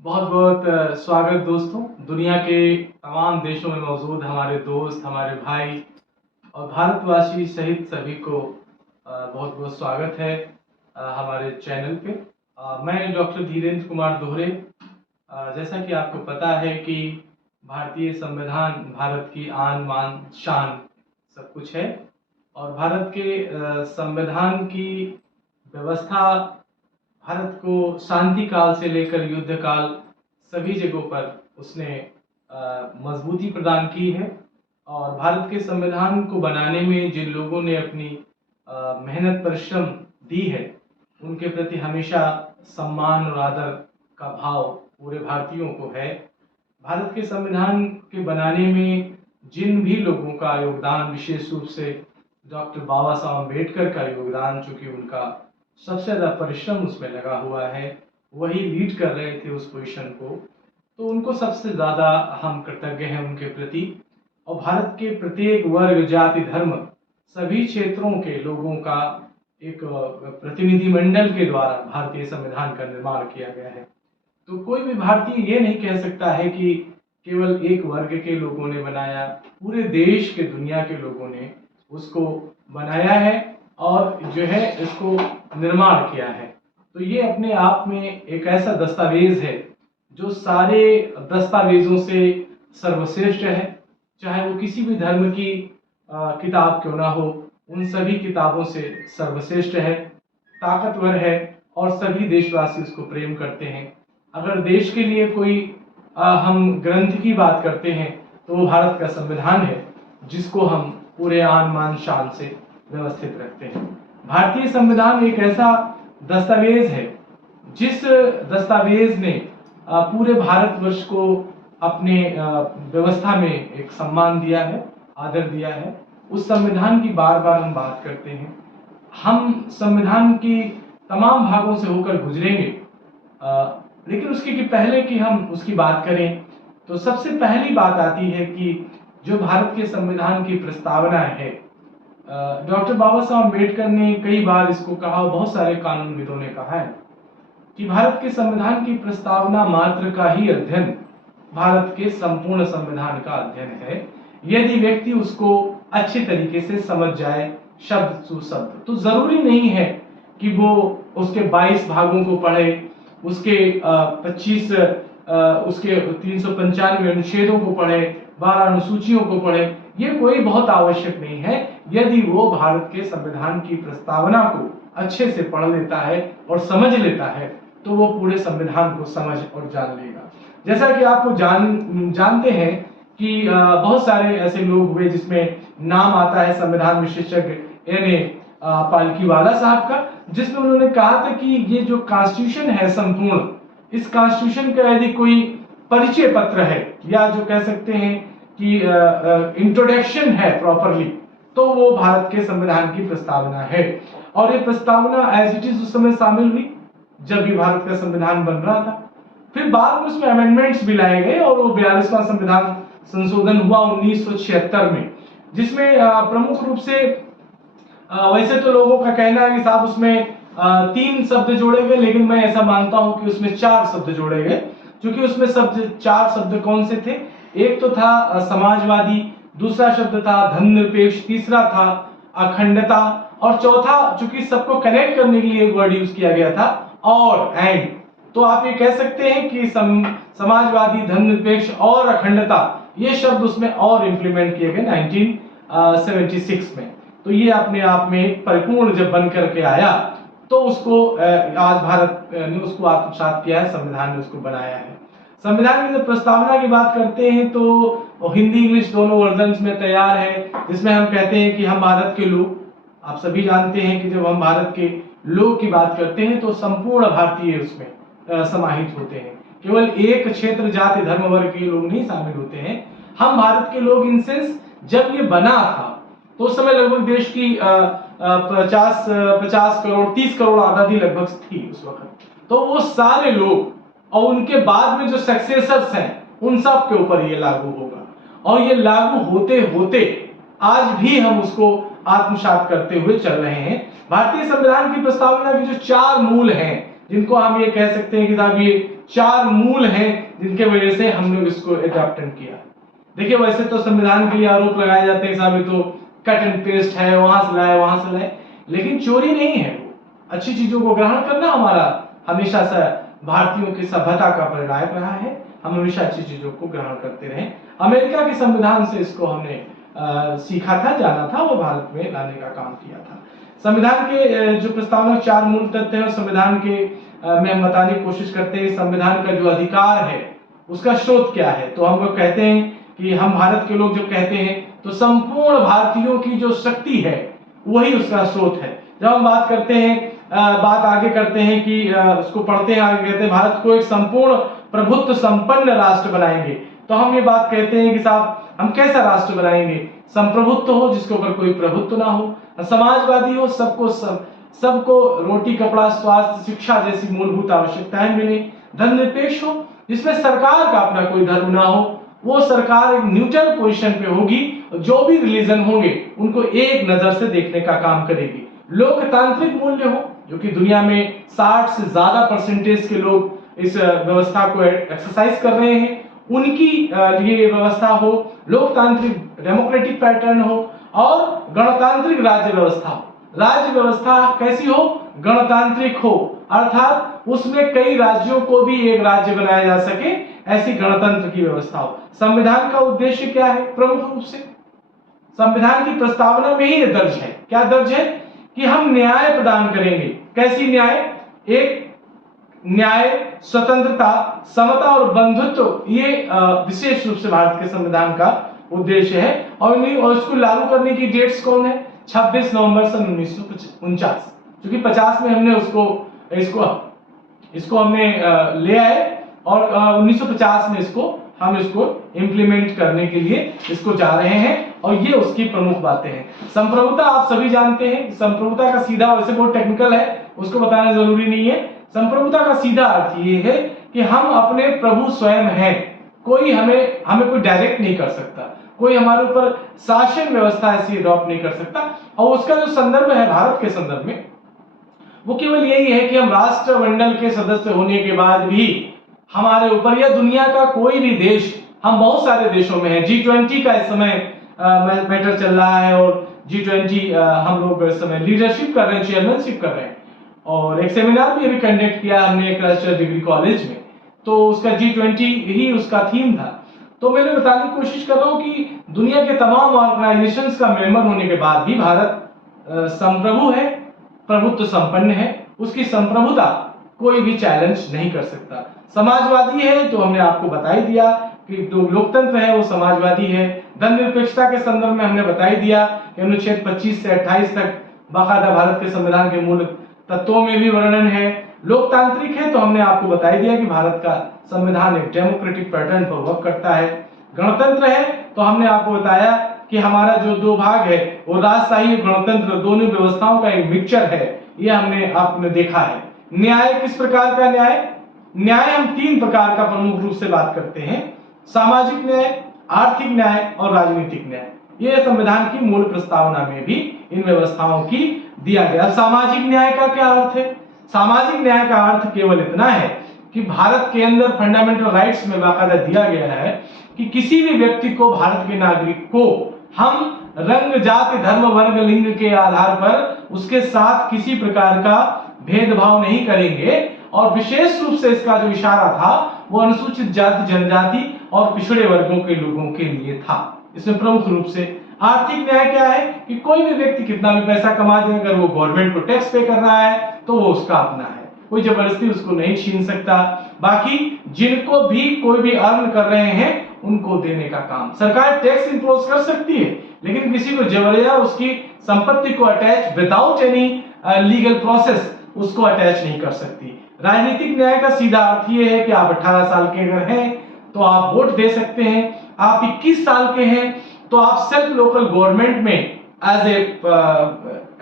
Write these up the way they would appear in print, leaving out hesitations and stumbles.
बहुत बहुत स्वागत दोस्तों। दुनिया के तमाम देशों में मौजूद हमारे दोस्त, हमारे भाई और भारतवासी सहित सभी को बहुत बहुत स्वागत है हमारे चैनल पे। मैं डॉक्टर धीरेन्द्र कुमार दोहरे। जैसा कि आपको पता है कि भारतीय संविधान भारत की आन बान शान सब कुछ है और भारत के संविधान की व्यवस्था भारत को शांति काल से लेकर युद्ध काल सभी जगहों पर उसने मजबूती प्रदान की है। और भारत के संविधान को बनाने में जिन लोगों ने अपनी मेहनत परिश्रम दी है उनके प्रति हमेशा सम्मान और आदर का भाव पूरे भारतीयों को है। भारत के संविधान के बनाने में जिन भी लोगों का योगदान, विशेष रूप से डॉक्टर बाबा साहब अम्बेडकर का योगदान, चूंकि उनका सबसे ज़्यादा परिश्रम उसमें लगा हुआ है, वही लीड कर रहे थे उस पोजीशन को, तो उनको सबसे ज़्यादा हम कृतज्ञ हैं उनके प्रति। और भारत के प्रत्येक वर्ग, जाति, धर्म, सभी क्षेत्रों के लोगों का एक प्रतिनिधिमंडल के द्वारा भारतीय संविधान का निर्माण किया गया है। तो कोई भी भारतीय ये नहीं कह सकता है कि केवल एक वर्ग के लोगों ने बनाया, पूरे देश के, दुनिया के लोगों ने उसको बनाया है और जो है इसको निर्माण किया है। तो ये अपने आप में एक ऐसा दस्तावेज है जो सारे दस्तावेजों से सर्वश्रेष्ठ है। चाहे वो किसी भी धर्म की किताब क्यों ना हो, उन सभी किताबों से सर्वश्रेष्ठ है, ताकतवर है और सभी देशवासी उसको प्रेम करते हैं। अगर देश के लिए कोई हम ग्रंथ की बात करते हैं तो वो भारत का संविधान है, जिसको हम पूरे आन बान शान से व्यवस्थित रखते हैं। भारतीय संविधान एक ऐसा दस्तावेज है जिस दस्तावेज ने पूरे भारतवर्ष को अपने व्यवस्था में एक सम्मान दिया है, आदर दिया है। उस संविधान की बार बार हम बात करते हैं। हम संविधान की तमाम भागों से होकर गुजरेंगे, लेकिन उसके कि पहले कि हम उसकी बात करें तो सबसे पहली बात आती है कि जो भारत के संविधान की प्रस्तावना है, डॉक्टर बाबा साहब अम्बेडकर ने कई बार इसको कहा, बहुत सारे कानूनविदों ने कहा है कि भारत के संविधान की प्रस्तावना मात्र का ही अध्ययन भारत के संपूर्ण संविधान का अध्ययन है। यदि व्यक्ति उसको अच्छे तरीके से समझ जाए शब्द टू शब्द, तो जरूरी नहीं है कि वो उसके 22 भागों को पढ़े, उसके 25 उसके 395 अनुच्छेदों को पढ़े, 12 अनुसूचियों को पढ़े। ये कोई बहुत आवश्यक नहीं है। यदि वो भारत के संविधान की प्रस्तावना को अच्छे से पढ़ लेता है और समझ लेता है तो वो पूरे संविधान को समझ और जान लेगा। जैसा कि आपको जानते हैं कि बहुत सारे ऐसे लोग हुए जिसमें नाम आता है संविधान विशेषज्ञ N.A. पालकीवाला साहब का, जिसमें उन्होंने कहा था कि ये जो कॉन्स्टिट्यूशन है संपूर्ण, इस कॉन्स्टिट्यूशन का यदि कोई परिचय पत्र है या जो कह सकते हैं कि इंट्रोडक्शन है प्रॉपरली, तो वो भारत के संविधान की प्रस्तावना है। और ये प्रस्तावना एज इट इज उस समय शामिल हुई जब भी भारत का संविधान बन रहा था। फिर बाद में उसमें अमेंडमेंट्स भी लाए गए और वो 42वां संविधान संशोधन हुआ 1976 में, जिसमें प्रमुख रूप से वैसे तो लोगों का कहना है कि साहब उसमें 3 शब्द जोड़े गए, लेकिन मैं ऐसा मानता हूं कि उसमें 4 शब्द जोड़े गए। क्योंकि उसमें 4 शब्द कौन से थे? एक तो था समाजवादी, दूसरा शब्द था धर्मनिरपेक्ष, तीसरा था अखंडता और चौथा, चूंकि सबको कनेक्ट करने के लिए एक वर्ड यूज किया गया था, और एंड। तो आप ये कह सकते हैं कि समाजवादी, धर्मनिरपेक्ष और अखंडता, ये शब्द उसमें और इंप्लीमेंट किए गए 1976 में। तो ये अपने आप में परिपूर्ण जब बन करके आया तो उसको आज भारत ने उसको आत्मसात किया है, संविधान ने उसको बनाया है। संविधान की जब प्रस्तावना की बात करते हैं तो हिंदी इंग्लिश दोनों वर्जन्स में तैयार है, जिसमें हम कहते हैं कि हम भारत के लोग, आप सभी जानते हैं कि जब हम भारत के लोग की बात करते हैं तो संपूर्ण भारतीय उसमें समाहित होते हैं। केवल एक क्षेत्र, जाति, धर्म, वर्ग के लोग नहीं शामिल होते हैं। हम भारत के लोग इन सेंस जब ये बना था तो उस समय लगभग देश की 50 करोड़ 30 करोड़ आबादी लगभग थी उस वक्त। तो वो सारे लोग और उनके बाद में जो सक्सेसर्स हैं उन सब के ऊपर ये लागू होगा, और ये लागू होते होते आज भी हम उसको आत्मसात करते हुए चल रहे हैं। भारतीय संविधान की प्रस्तावना के जो 4 मूल हैं, जिनको हम ये कह सकते हैं कि साहब ये 4 मूल हैं जिनके वजह से हम लोग इसको अडॉप्ट किया। देखिए वैसे तो संविधान के लिए आरोप लगाए जाते हैं साहब ये तो कट एंड पेस्ट है, वहां से लाए वहां से लाए, लेकिन चोरी नहीं है। वो अच्छी चीजों को ग्रहण करना हमारा हमेशा से भारतीयों की सभ्यता का परिणाम रहा है। हम हमेशा अच्छी चीजों को ग्रहण करते रहे। अमेरिका के संविधान से इसको हमने सीखा था, जाना था, वो भारत में लाने का काम किया था। संविधान के जो प्रस्तावना 4 मूल तथ्य है संविधान के में हम बताने की कोशिश करते हैं। संविधान का जो अधिकार है उसका स्रोत क्या है, तो हम लोग कहते हैं कि हम भारत के लोग जब कहते हैं तो संपूर्ण भारतीयों की जो शक्ति है वही उसका स्रोत है। जब हम बात करते हैं बात आगे करते हैं कि उसको पढ़ते हैं, आगे कहते हैं भारत को एक संपूर्ण प्रभुत्व संपन्न राष्ट्र बनाएंगे, तो हम ये बात कहते हैं कि साहब हम कैसा राष्ट्र बनाएंगे, संप्रभुत्व हो जिसके ऊपर कोई प्रभुत्व ना हो, समाजवादी हो, सबको रोटी कपड़ा स्वास्थ्य शिक्षा जैसी मूलभूत आवश्यकताएं मिले, धर्मनिरपेक्ष हो जिसमें सरकार का अपना कोई धर्म ना हो, वो सरकार एक न्यूट्रल पोजीशन पे होगी, जो भी रिलीजन होंगे उनको एक नजर से देखने का काम करेगी, लोकतांत्रिक मूल्य हो जो कि दुनिया में 60 से ज्यादा परसेंटेज के लोग इस व्यवस्था को एक्सरसाइज कर रहे हैं, उनकी लिए व्यवस्था हो, लोकतांत्रिक डेमोक्रेटिक पैटर्न हो और गणतांत्रिक राज्य व्यवस्था हो। राज्य व्यवस्था कैसी हो, गणतांत्रिक हो, अर्थात उसमें कई राज्यों को भी एक राज्य बनाया जा सके, ऐसी गणतंत्र की व्यवस्था हो। संविधान का उद्देश्य क्या है, प्रमुख रूप से संविधान की प्रस्तावना में ही दर्ज है। क्या दर्ज है कि हम न्याय प्रदान करेंगे। कैसी न्याय, एक न्याय, स्वतंत्रता, समता और बंधुत्व, ये विशेष रूप से भारत के संविधान का उद्देश्य है। और इसको लागू करने की डेट्स कौन है, 26 नवंबर सन 1949, क्योंकि 50 में हमने इसको हमने ले आए और 1950 में हम इसको इंप्लीमेंट करने के लिए इसको जा रहे हैं, और ये उसकी प्रमुख बातें हैं। संप्रभुता आप सभी जानते हैं, संप्रभुता का सीधा, वैसे बहुत टेक्निकल है उसको बताना जरूरी नहीं है। संप्रभुता का सीधा अर्थ ये है कि हम अपने प्रभु स्वयं हैं, कोई हमें कोई डायरेक्ट नहीं कर सकता, कोई हमारे ऊपर शासन व्यवस्था ऐसी अडॉप्ट नहीं कर सकता। और उसका जो संदर्भ है भारत के संदर्भ में, वो केवल यही है कि हम राष्ट्रमंडल के सदस्य होने के बाद भी हमारे ऊपर, या दुनिया का कोई भी देश, हम बहुत सारे देशों में हैं, G20 का इस समय मैटर चल रहा है और G20 हम लोग इस समय लीडरशिप कर रहे हैं, चेयरमैनशिप कर रहे हैं, और एक सेमिनार भी अभी कंडक्ट किया हमने एक राष्ट्रीय डिग्री कॉलेज में, तो उसका G20 ही उसका थीम था। तो मैंने बताने की कोशिश कर रहा हूँ कि दुनिया के तमाम ऑर्गेनाइजेशंस का मेंबर होने के बाद भी भारत संप्रभु है, प्रभुत्व संपन्न है, उसकी संप्रभुता कोई भी चैलेंज नहीं कर सकता। समाजवादी है तो हमने आपको बता ही दिया कि जो लोकतंत्र है वो समाजवादी है। धर्मनिरपेक्षता के संदर्भ में हमने बता ही दिया कि अनुच्छेद 25 से 28 तक बाकायदा भारत के संविधान के मूल तत्वों में भी वर्णन है। लोकतांत्रिक है तो हमने आपको बता ही दिया कि भारत का संविधान एक डेमोक्रेटिक पैटर्न पर वर्क करता है। गणतंत्र है तो हमने आपको बताया कि हमारा जो 2 भाग है वो राजशाही और गणतंत्र दोनों व्यवस्थाओं का एक मिक्सचर है, ये आपने देखा है। न्याय किस प्रकार का न्याय हम 3 प्रकार का प्रमुख रूप से बात करते हैं, सामाजिक न्याय, आर्थिक न्याय और राजनीतिक न्याय। ये संविधान की मूल प्रस्तावना में भी इन व्यवस्थाओं की दिया गया। सामाजिक न्याय का क्या अर्थ है, सामाजिक न्याय का अर्थ केवल इतना है कि भारत के अंदर फंडामेंटल राइट्स में बाकायदा दिया गया है कि किसी भी व्यक्ति को, भारत के नागरिक को, हम रंग, जाति, धर्म, वर्ग, लिंग के आधार पर उसके साथ किसी प्रकार का भेदभाव नहीं करेंगे। और विशेष रूप से इसका जो इशारा था वो अनुसूचित जाति, जनजाति और पिछड़े वर्गों के लोगों के लिए था। इसमें प्रमुख रूप से आर्थिक न्याय क्या है कि कोई भी व्यक्ति कितना भी पैसा कमा दे, अगर वो गवर्नमेंट को टैक्स पे कर रहा है तो वो उसका अपना है, कोई जबरदस्ती उसको नहीं छीन सकता। बाकी जिनको भी कोई भी अर्न कर रहे हैं उनको देने का काम सरकार टैक्स इंपोज कर सकती है, लेकिन किसी को जबरिया उसकी संपत्ति को attach without any legal process उसको अटैच नहीं कर सकती। राजनीतिक न्याय का सीधा अर्थ ये है कि आप 18 साल के अगर हैं तो आप वोट दे सकते हैं, आप 21 साल के हैं तो आप सेल्फ लोकल गवर्नमेंट में एज ए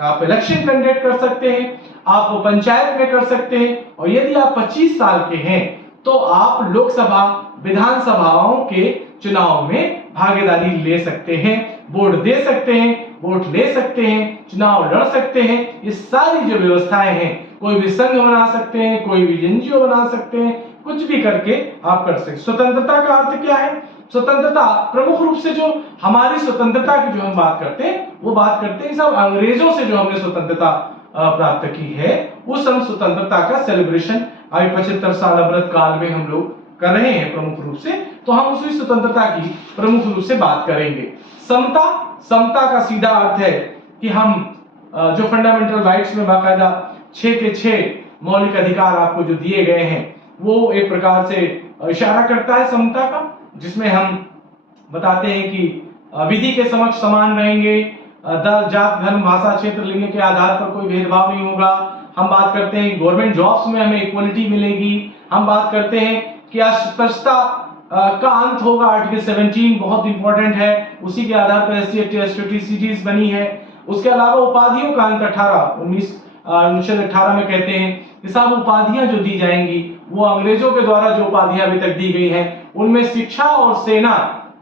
आप इलेक्शन कंडक्ट कर सकते हैं, आप पंचायत में कर सकते हैं, और यदि आप 25 साल के हैं तो आप लोकसभा, विधानसभाओं के चुनाव में भागीदारी ले सकते हैं, वोट दे सकते हैं, वोट ले सकते हैं, चुनाव लड़ सकते हैं। ये सारी जो व्यवस्थाएं हैं कोई भी संघ बना सकते हैं, कोई भी एनजीओ बना सकते हैं, कुछ भी करके आप कर सकते हैं। स्वतंत्रता का अर्थ क्या है? स्वतंत्रता प्रमुख रूप से जो हमारी स्वतंत्रता की जो हम बात करते हैं वो बात करते हैं सब अंग्रेजों से जो हमने स्वतंत्रता प्राप्त की है, उस हम स्वतंत्रता का सेलिब्रेशन आज 75 साल अमृत काल में हम लोग कर रहे हैं प्रमुख रूप से। तो हम उसी स्वतंत्रता की प्रमुख रूप से बात करेंगे। समता, समता का सीधा अर्थ है कि हम जो फंडामेंटल राइट्स में बाकायदा 6 के 6 मौलिक अधिकार आपको जो दिए गए हैं, वो एक प्रकार से इशारा करता है समता का, जिसमें हम बताते हैं कि विधि के समक्ष समान रहेंगे, दल, जात, धर्म, भाषा, क्षेत्र, लिंग के आधार पर कोई भेदभाव नहीं होगा। हम बात करते हैं गवर्नमेंट जॉब्स में हमें इक्वलिटी मिलेगी। हम बात करते हैं कि अस्पृश्यता का अंत होगा, आर्टिकल 17 बहुत इंपॉर्टेंट है, उसी के आधार पर एससी/एसटी बनी है। उसके अलावा उपाधियों का अंत 1918 में कहते हैं कि सब उपाधियां जो दी जाएंगी वो अंग्रेजों के द्वारा जो उपाधियां अभी तक दी गई हैं उनमें शिक्षा और सेना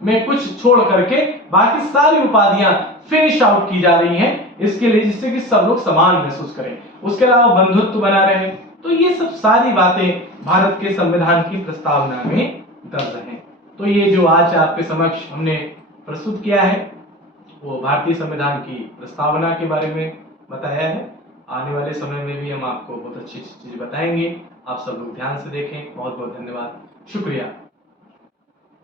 में कुछ छोड़ करके बाकी सारी उपाधियां फिनिश आउट की जा रही हैं, इसके लिए जिससे कि सब लोग समान महसूस करें। उसके अलावा बंधुत्व बना रहे। तो ये सब सारी बातें भारत के संविधान की प्रस्तावना में दर्ज हैं। तो ये जो आज आपके समक्ष हमने प्रस्तुत किया है वो भारतीय संविधान की प्रस्तावना के बारे में बताया है। आने वाले समय में भी हम आपको बहुत अच्छी चीज बताएंगे। आप सब लोग ध्यान से देखें। बहुत बहुत धन्यवाद, शुक्रिया।